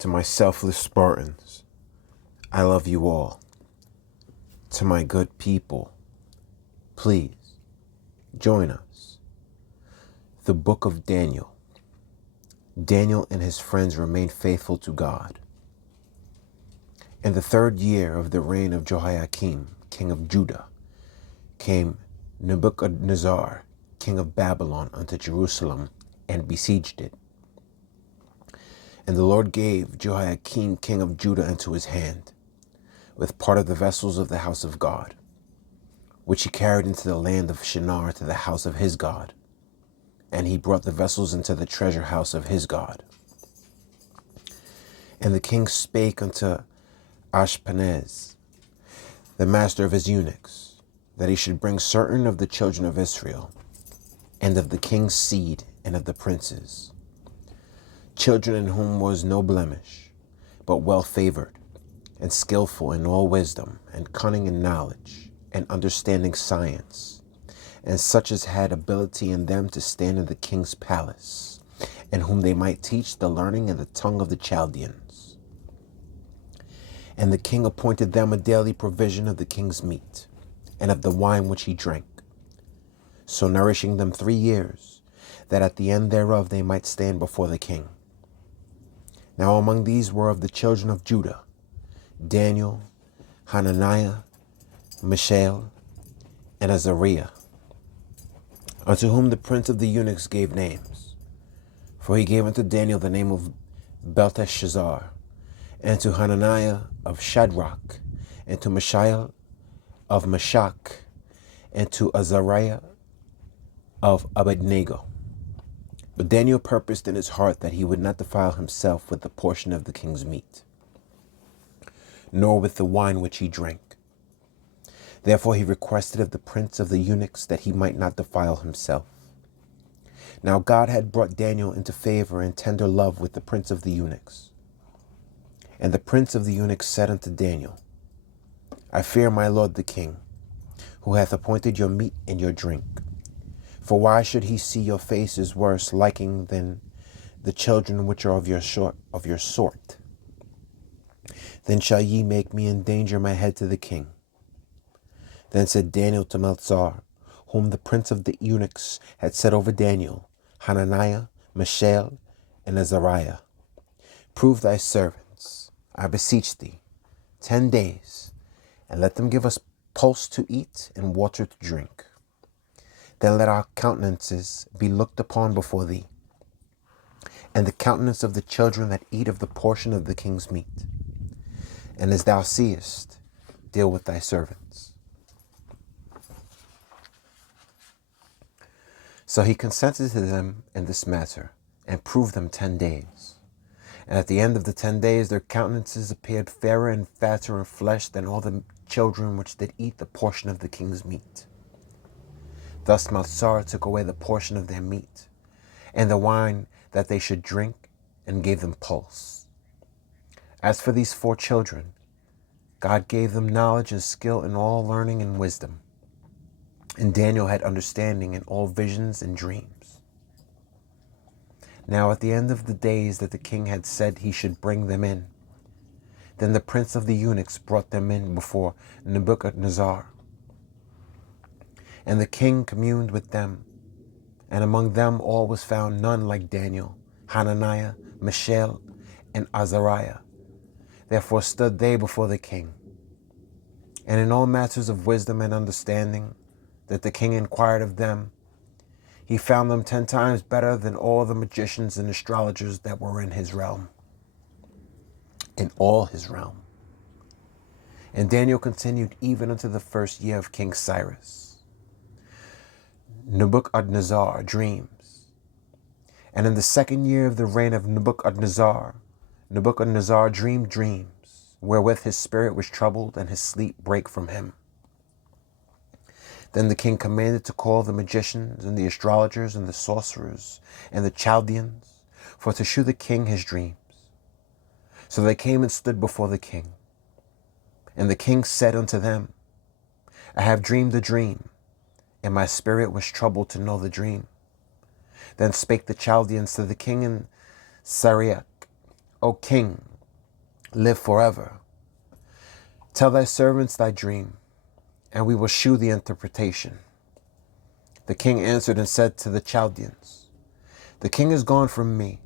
To my selfless Spartans, I love you all. To my good people, please join us. The Book of Daniel. Daniel and his friends remained faithful to God. In the 3rd year of the reign of Jehoiakim, king of Judah, came Nebuchadnezzar, king of Babylon, unto Jerusalem, and besieged it. And the Lord gave Jehoiakim, king of Judah, into his hand, with part of the vessels of the house of God, which he carried into the land of Shinar to the house of his God. And he brought the vessels into the treasure house of his God. And the king spake unto Ashpenaz, the master of his eunuchs, that he should bring certain of the children of Israel, and of the king's seed, and of the princes, children in whom was no blemish, but well favored, and skillful in all wisdom, and cunning in knowledge, and understanding science, and such as had ability in them to stand in the king's palace, and whom they might teach the learning and the tongue of the Chaldeans. And the king appointed them a daily provision of the king's meat, and of the wine which he drank, so nourishing them 3 years, that at the end thereof they might stand before the king. Now among these were of the children of Judah, Daniel, Hananiah, Mishael, and Azariah, unto whom the prince of the eunuchs gave names. For he gave unto Daniel the name of Belteshazzar, and to Hananiah of Shadrach, and to Mishael of Meshach, and to Azariah of Abednego. But Daniel purposed in his heart that he would not defile himself with the portion of the king's meat, nor with the wine which he drank. Therefore he requested of the prince of the eunuchs that he might not defile himself. Now God had brought Daniel into favor and tender love with the prince of the eunuchs. And the prince of the eunuchs said unto Daniel, I fear my lord the king, who hath appointed your meat and your drink. For why should he see your faces worse liking than the children which are of your sort? Then shall ye make me endanger my head to the king. Then said Daniel to Melzar, whom the prince of the eunuchs had set over Daniel, Hananiah, Mishael, and Azariah, prove thy servants, I beseech thee, 10 days, and let them give us pulse to eat and water to drink. Then let our countenances be looked upon before thee, and the countenance of the children that eat of the portion of the king's meat. And as thou seest, deal with thy servants. So he consented to them in this matter, and proved them 10 days. And at the end of the 10 days their countenances appeared fairer and fatter in flesh than all the children which did eat the portion of the king's meat. Thus Melzar took away the portion of their meat, and the wine that they should drink, and gave them pulse. As for these 4 children, God gave them knowledge and skill in all learning and wisdom. And Daniel had understanding in all visions and dreams. Now at the end of the days that the king had said he should bring them in, then the prince of the eunuchs brought them in before Nebuchadnezzar. And the king communed with them, and among them all was found none like Daniel, Hananiah, Mishael, and Azariah. Therefore stood they before the king. And in all matters of wisdom and understanding that the king inquired of them, he found them 10 times better than all the magicians and astrologers that were in his realm, in all his realm. And Daniel continued even unto the 1st year of King Cyrus. Nebuchadnezzar dreams. And in the 2nd year of the reign of Nebuchadnezzar dreamed dreams, wherewith his spirit was troubled, and his sleep brake from him. Then the king commanded to call the magicians, and the astrologers, and the sorcerers, and the Chaldeans, for to shew the king his dreams. So they came and stood before the king. And the king said unto them, I have dreamed a dream, and my spirit was troubled to know the dream. Then spake the Chaldeans to the king in Syriac, O king, live forever. Tell thy servants thy dream, and we will shew the interpretation. The king answered and said to the Chaldeans, the king is gone from me.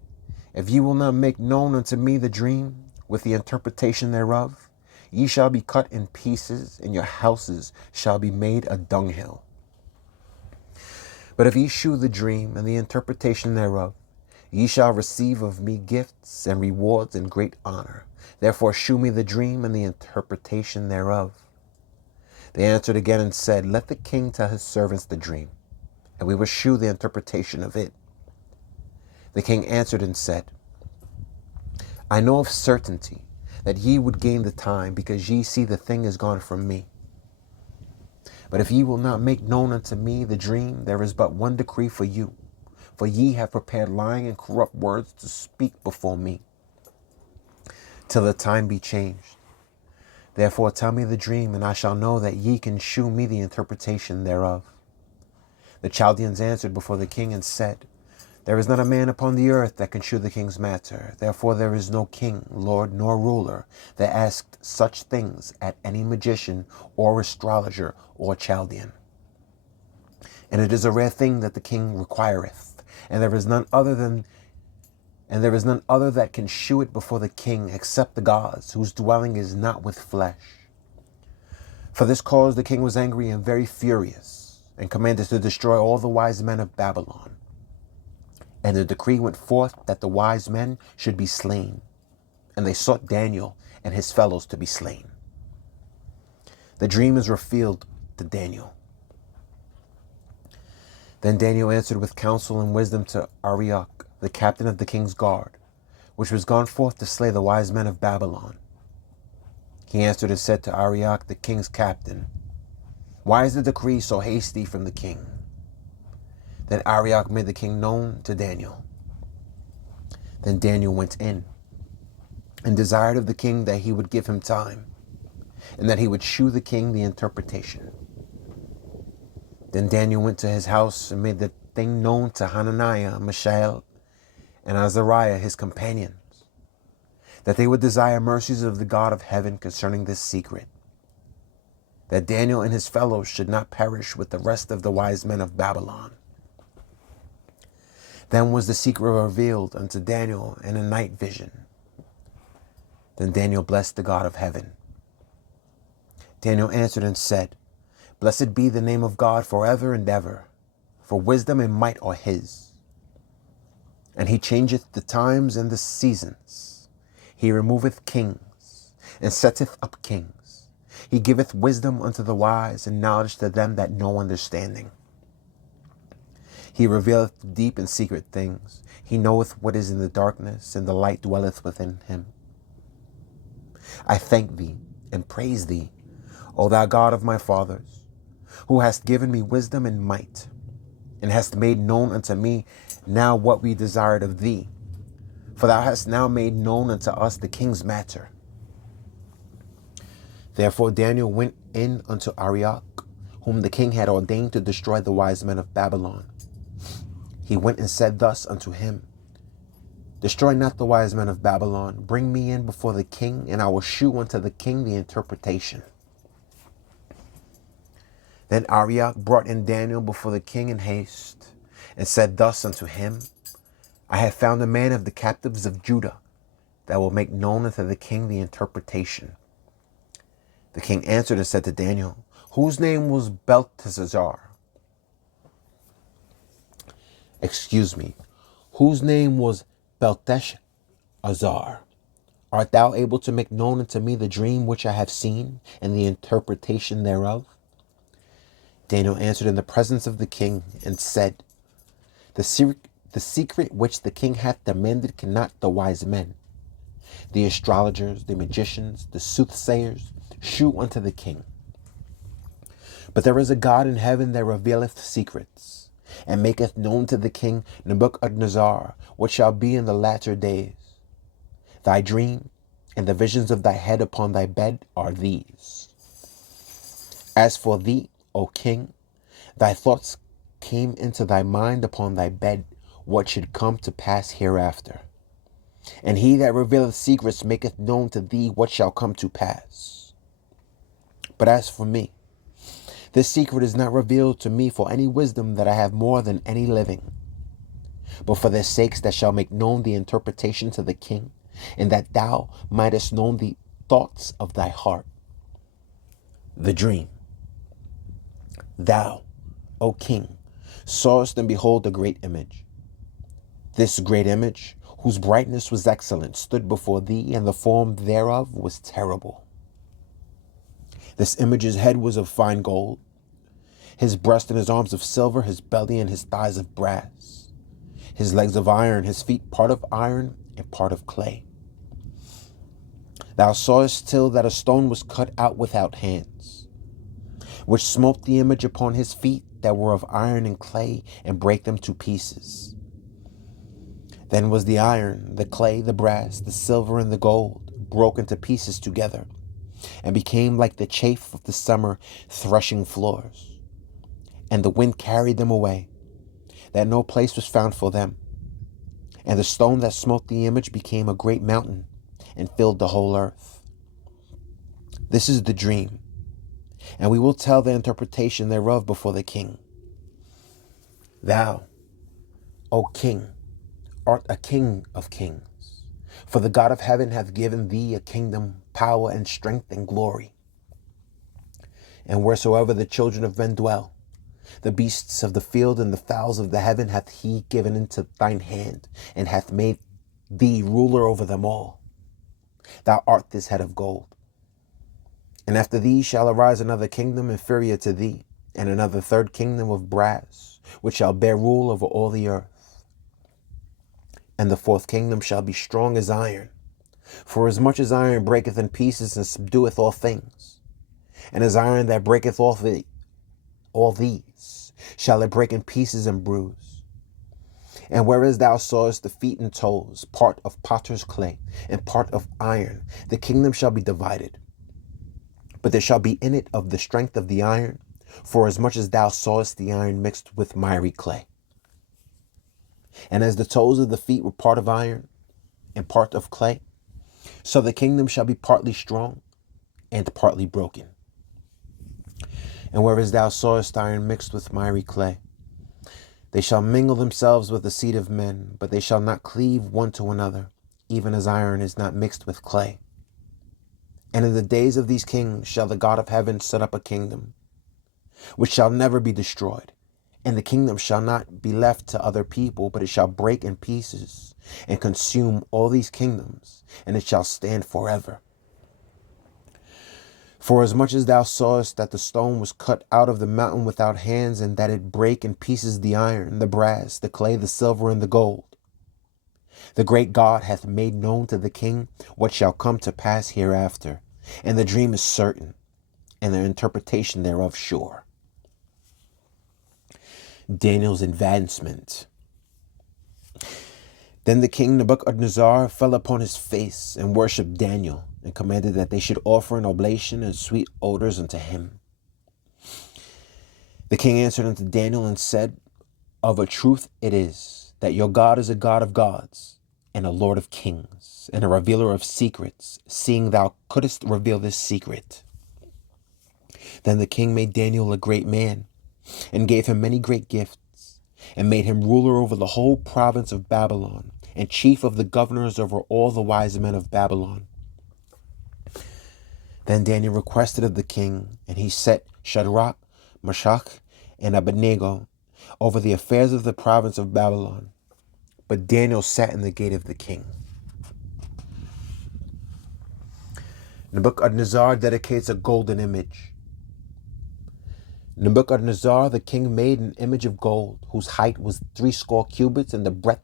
If ye will not make known unto me the dream with the interpretation thereof, ye shall be cut in pieces, and your houses shall be made a dunghill. But if ye shew the dream and the interpretation thereof, ye shall receive of me gifts and rewards and great honor. Therefore shew me the dream and the interpretation thereof. They answered again and said, let the king tell his servants the dream, and we will shew the interpretation of it. The king answered and said, I know of certainty that ye would gain the time, because ye see the thing is gone from me. But if ye will not make known unto me the dream, there is but one decree for you, for ye have prepared lying and corrupt words to speak before me, till the time be changed. Therefore tell me the dream, and I shall know that ye can shew me the interpretation thereof. The Chaldeans answered before the king and said, there is not a man upon the earth that can shew the king's matter. Therefore there is no king, lord, nor ruler that asked such things at any magician or astrologer or Chaldean. And it is a rare thing that the king requireth, and there is none other that can shew it before the king except the gods, whose dwelling is not with flesh. For this cause the king was angry and very furious, and commanded to destroy all the wise men of Babylon. And the decree went forth that the wise men should be slain, and they sought Daniel and his fellows to be slain. The dream is revealed to Daniel. Then Daniel answered with counsel and wisdom to Arioch, the captain of the king's guard, which was gone forth to slay the wise men of Babylon. He answered and said to Arioch, the king's captain, why is the decree so hasty from the king? Then Arioch made the king known to Daniel. Then Daniel went in and desired of the king that he would give him time, and that he would shew the king the interpretation. Then Daniel went to his house and made the thing known to Hananiah, Mishael, and Azariah his companions, that they would desire mercies of the God of heaven concerning this secret, that Daniel and his fellows should not perish with the rest of the wise men of Babylon. Then was the secret revealed unto Daniel in a night vision. Then Daniel blessed the God of heaven. Daniel answered and said, blessed be the name of God forever and ever, for wisdom and might are his. And he changeth the times and the seasons. He removeth kings, and setteth up kings. He giveth wisdom unto the wise, and knowledge to them that know understanding. He revealeth deep and secret things. He knoweth what is in the darkness, and the light dwelleth within him. I thank thee and praise thee, O thou God of my fathers, who hast given me wisdom and might, and hast made known unto me now what we desired of thee. For thou hast now made known unto us the king's matter. Therefore Daniel went in unto Arioch, whom the king had ordained to destroy the wise men of Babylon. He went and said thus unto him, destroy not the wise men of Babylon. Bring me in before the king, and I will shew unto the king the interpretation. Then Arioch brought in Daniel before the king in haste, and said thus unto him, I have found a man of the captives of Judah, that will make known unto the king the interpretation. The king answered and said to Daniel, whose name was Belteshazzar? Whose name was Belteshazzar? Art thou able to make known unto me the dream which I have seen, and the interpretation thereof? Daniel answered in the presence of the king, and said, the secret which the king hath demanded cannot the wise men, the astrologers, the magicians, the soothsayers, shew unto the king. But there is a God in heaven that revealeth secrets, and maketh known to the king Nebuchadnezzar what shall be in the latter days. Thy dream and the visions of thy head upon thy bed are these. As for thee, O king, thy thoughts came into thy mind upon thy bed, what should come to pass hereafter. And he that revealeth secrets maketh known to thee what shall come to pass. But as for me, this secret is not revealed to me for any wisdom that I have more than any living, but for their sakes that shall make known the interpretation to the king, and that thou mightest know the thoughts of thy heart. The dream. Thou, O king, sawest and behold a great image. This great image, whose brightness was excellent, stood before thee, and the form thereof was terrible. This image's head was of fine gold, his breast and his arms of silver, his belly and his thighs of brass, his legs of iron, his feet part of iron and part of clay. Thou sawest still that a stone was cut out without hands, which smote the image upon his feet that were of iron and clay, and brake them to pieces. Then was the iron, the clay, the brass, the silver, and the gold broken to pieces together, and became like the chaff of the summer threshing floors. And the wind carried them away, that no place was found for them. And the stone that smote the image became a great mountain, and filled the whole earth. This is the dream, and we will tell the interpretation thereof before the king. Thou, O king, art a king of kings, for the God of heaven hath given thee a kingdom, power, and strength, and glory. And wheresoever the children of men dwell, the beasts of the field and the fowls of the heaven hath he given into thine hand, and hath made thee ruler over them all. Thou art this head of gold. And after thee shall arise another kingdom inferior to thee, and another third kingdom of brass, which shall bear rule over all the earth. And the fourth kingdom shall be strong as iron, for as much as iron breaketh in pieces and subdueth all things, and as iron that breaketh all these shall it break in pieces and bruise. And whereas thou sawest the feet and toes, part of potter's clay and part of iron, the kingdom shall be divided. But there shall be in it of the strength of the iron, for as much as thou sawest the iron mixed with miry clay. And as the toes of the feet were part of iron and part of clay, so the kingdom shall be partly strong and partly broken. And whereas thou sawest iron mixed with miry clay, they shall mingle themselves with the seed of men, but they shall not cleave one to another, even as iron is not mixed with clay. And in the days of these kings shall the God of heaven set up a kingdom, which shall never be destroyed. And the kingdom shall not be left to other people, but it shall break in pieces and consume all these kingdoms, and it shall stand forever. For as much as thou sawest that the stone was cut out of the mountain without hands, and that it brake in pieces the iron, the brass, the clay, the silver, and the gold, the great God hath made known to the king what shall come to pass hereafter. And the dream is certain, and the interpretation thereof sure. Daniel's advancement. Then the king Nebuchadnezzar fell upon his face and worshipped Daniel, and commanded that they should offer an oblation and sweet odors unto him. The king answered unto Daniel and said, Of a truth it is, that your God is a God of gods, and a Lord of kings, and a revealer of secrets, seeing thou couldest reveal this secret. Then the king made Daniel a great man, and gave him many great gifts, and made him ruler over the whole province of Babylon, and chief of the governors over all the wise men of Babylon. Then Daniel requested of the king, and he set Shadrach, Meshach, and Abednego over the affairs of the province of Babylon. But Daniel sat in the gate of the king. Nebuchadnezzar dedicates a golden image. Nebuchadnezzar the king made an image of gold, whose height was 60 cubits, and the breadth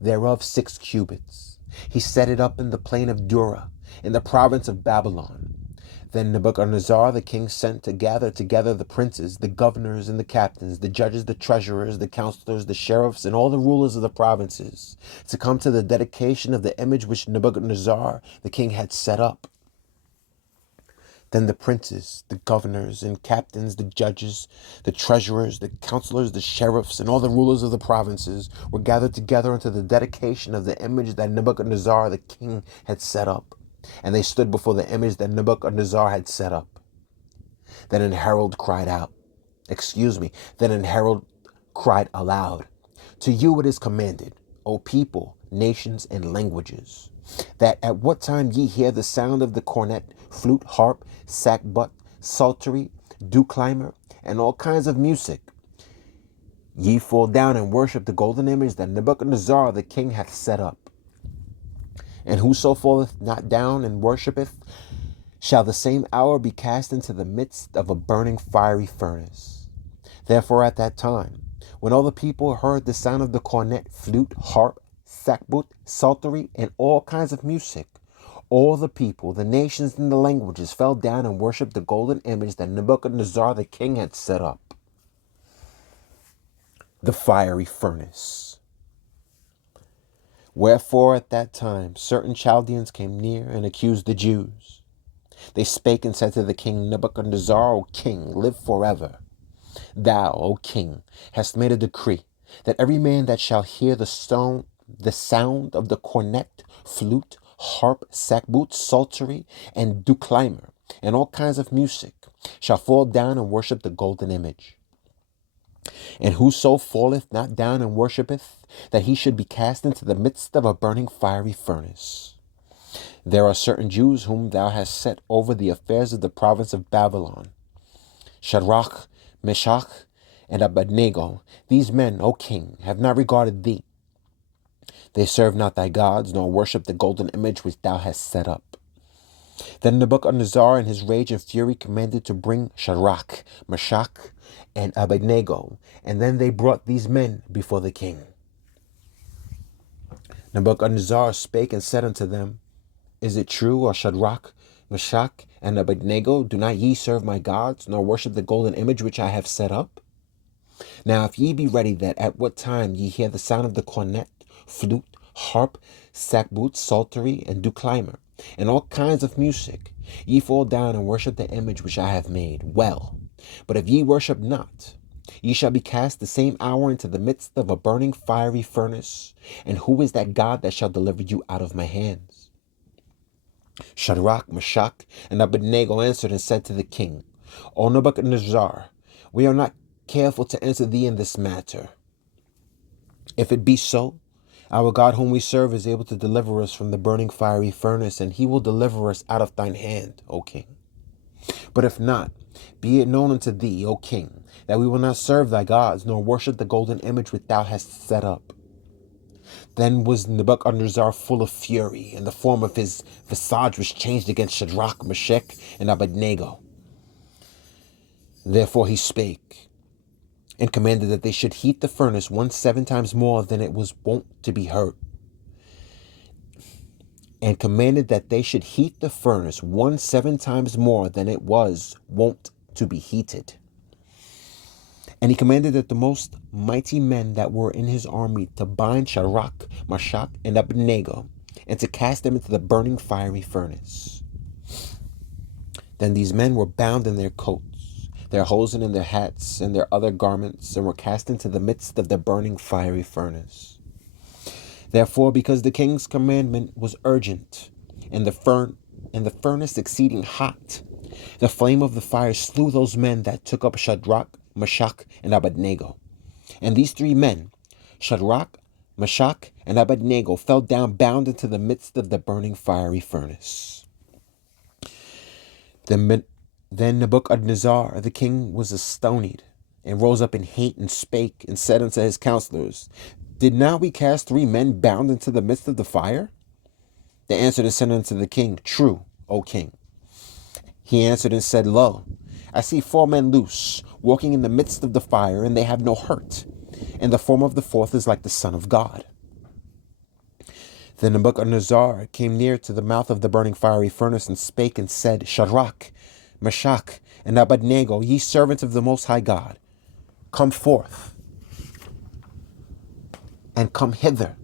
thereof 6 cubits. He set it up in the plain of Dura, in the province of Babylon. Then Nebuchadnezzar the king sent to gather together the princes, the governors, and the captains, the judges, the treasurers, the counselors, the sheriffs, and all the rulers of the provinces, to come to the dedication of the image which Nebuchadnezzar the king had set up. Then the princes, the governors and captains, the judges, the treasurers, the counselors, the sheriffs, and all the rulers of the provinces were gathered together unto the dedication of the image that Nebuchadnezzar the king had set up. And they stood before the image that Nebuchadnezzar had set up. Then an herald cried out, then an herald cried aloud, to you it is commanded, O people, nations, and languages, that at what time ye hear the sound of the cornet, flute, harp, sackbut, psaltery, dulcimer, and all kinds of music, ye fall down and worship the golden image that Nebuchadnezzar the king hath set up. And whoso falleth not down and worshipeth, shall the same hour be cast into the midst of a burning fiery furnace. Therefore at that time, when all the people heard the sound of the cornet, flute, harp, sackbut, psaltery, and all kinds of music, all the people, the nations, and the languages fell down and worshipped the golden image that Nebuchadnezzar the king had set up. The fiery furnace. Wherefore at that time certain Chaldeans came near and accused the Jews. They spake and said to the king Nebuchadnezzar, O king, live forever. Thou, O king, hast made a decree that every man that shall hear the sound of the cornet, flute, harp, sackbut, psaltery, and dulcimer, and all kinds of music, shall fall down and worship the golden image. And whoso falleth not down and worshipeth, that he should be cast into the midst of a burning fiery furnace. There are certain Jews whom thou hast set over the affairs of the province of Babylon, Shadrach, Meshach, and Abednego. These men, O king, have not regarded thee. They serve not thy gods, nor worship the golden image which thou hast set up. Then Nebuchadnezzar in his rage and fury commanded to bring Shadrach, Meshach, and Abednego, and then they brought these men before the king. Nebuchadnezzar spake and said unto them, Is it true, O Shadrach, Meshach, and Abednego, do not ye serve my gods, nor worship the golden image which I have set up? Now if ye be ready that at what time ye hear the sound of the cornet, flute, harp, sackbut, psaltery, and dulcimer, and all kinds of music, ye fall down and worship the image which I have made, well. But if ye worship not, ye shall be cast the same hour into the midst of a burning fiery furnace. And who is that God that shall deliver you out of my hands? Shadrach, Meshach, and Abednego answered and said to the king, O Nebuchadnezzar, we are not careful to answer thee in this matter. If it be so, our God whom we serve is able to deliver us from the burning fiery furnace, and he will deliver us out of thine hand, O king. But if not, be it known unto thee, O king, that we will not serve thy gods, nor worship the golden image which thou hast set up. Then was Nebuchadnezzar full of fury, and the form of his visage was changed against Shadrach, Meshach, and Abednego. Therefore he spake, and commanded that they should heat the furnace 7 times more than it was wont to be heard. And commanded that they should heat the furnace 7 times more than it was wont to be heated. And he commanded that the most mighty men that were in his army to bind Shadrach, Meshach, and Abednego, and to cast them into the burning fiery furnace. Then these men were bound in their coats, their hosen and their hats, and their other garments, and were cast into the midst of the burning fiery furnace. Therefore, because the king's commandment was urgent, and the furnace exceeding hot, the flame of the fire slew those men that took up Shadrach, Meshach, and Abednego. And these 3 men, Shadrach, Meshach, and Abednego, fell down bound into the midst of the burning fiery furnace. Then Nebuchadnezzar the king was astonied, and rose up in hate, and spake, and said unto his counselors, Did not we cast 3 men bound into the midst of the fire? They answered and said unto the king, True, O king. He answered and said, Lo, I see 4 men loose, walking in the midst of the fire, and they have no hurt, and the form of the 4th is like the Son of God. Then Nebuchadnezzar came near to the mouth of the burning fiery furnace, and spake and said, Shadrach, Meshach, and Abednego, ye servants of the Most High God, come forth, and come hither.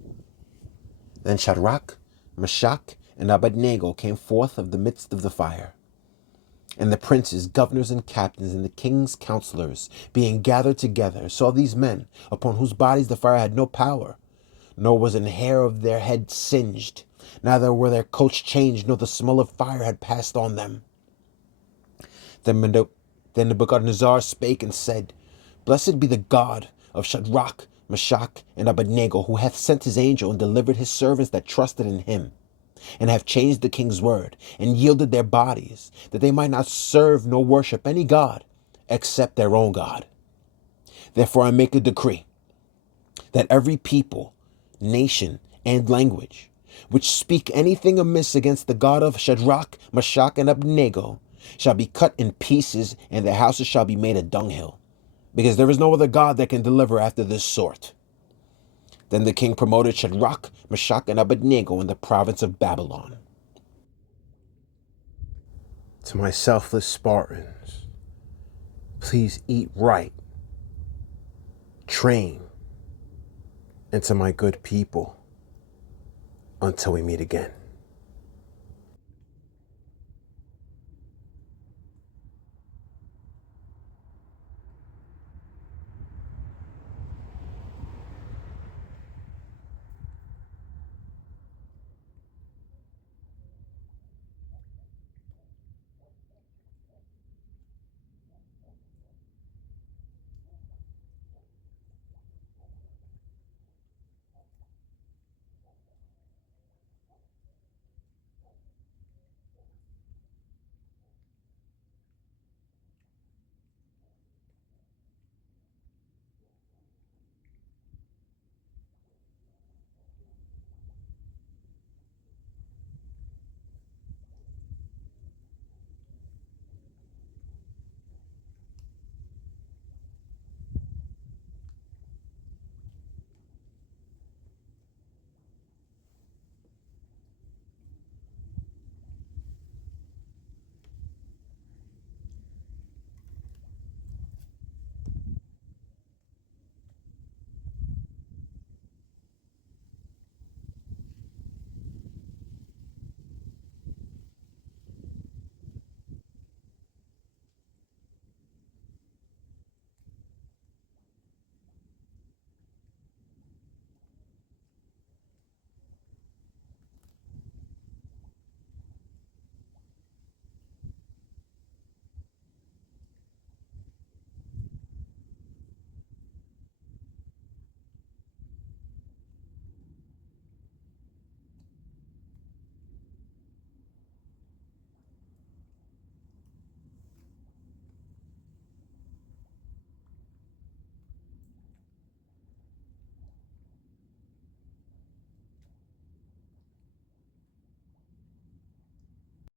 Then Shadrach, Meshach, and Abednego came forth of the midst of the fire. And the princes, governors, and captains, and the king's counselors, being gathered together, saw these men, upon whose bodies the fire had no power, nor was an hair of their head singed, neither were their coats changed, nor the smell of fire had passed on them. Then Nebuchadnezzar spake and said, Blessed be the God of Shadrach, Meshach, and Abednego, who hath sent his angel and delivered his servants that trusted in him, and have changed the king's word, and yielded their bodies, that they might not serve nor worship any god except their own God. Therefore I make a decree that every people, nation, and language which speak anything amiss against the God of Shadrach, Meshach, and Abednego shall be cut in pieces, and their houses shall be made a dunghill, because there is no other God that can deliver after this sort. Then the king promoted Shadrach, Meshach, and Abednego in the province of Babylon. To my selfless Spartans, please eat right, train, and to my good people, until we meet again.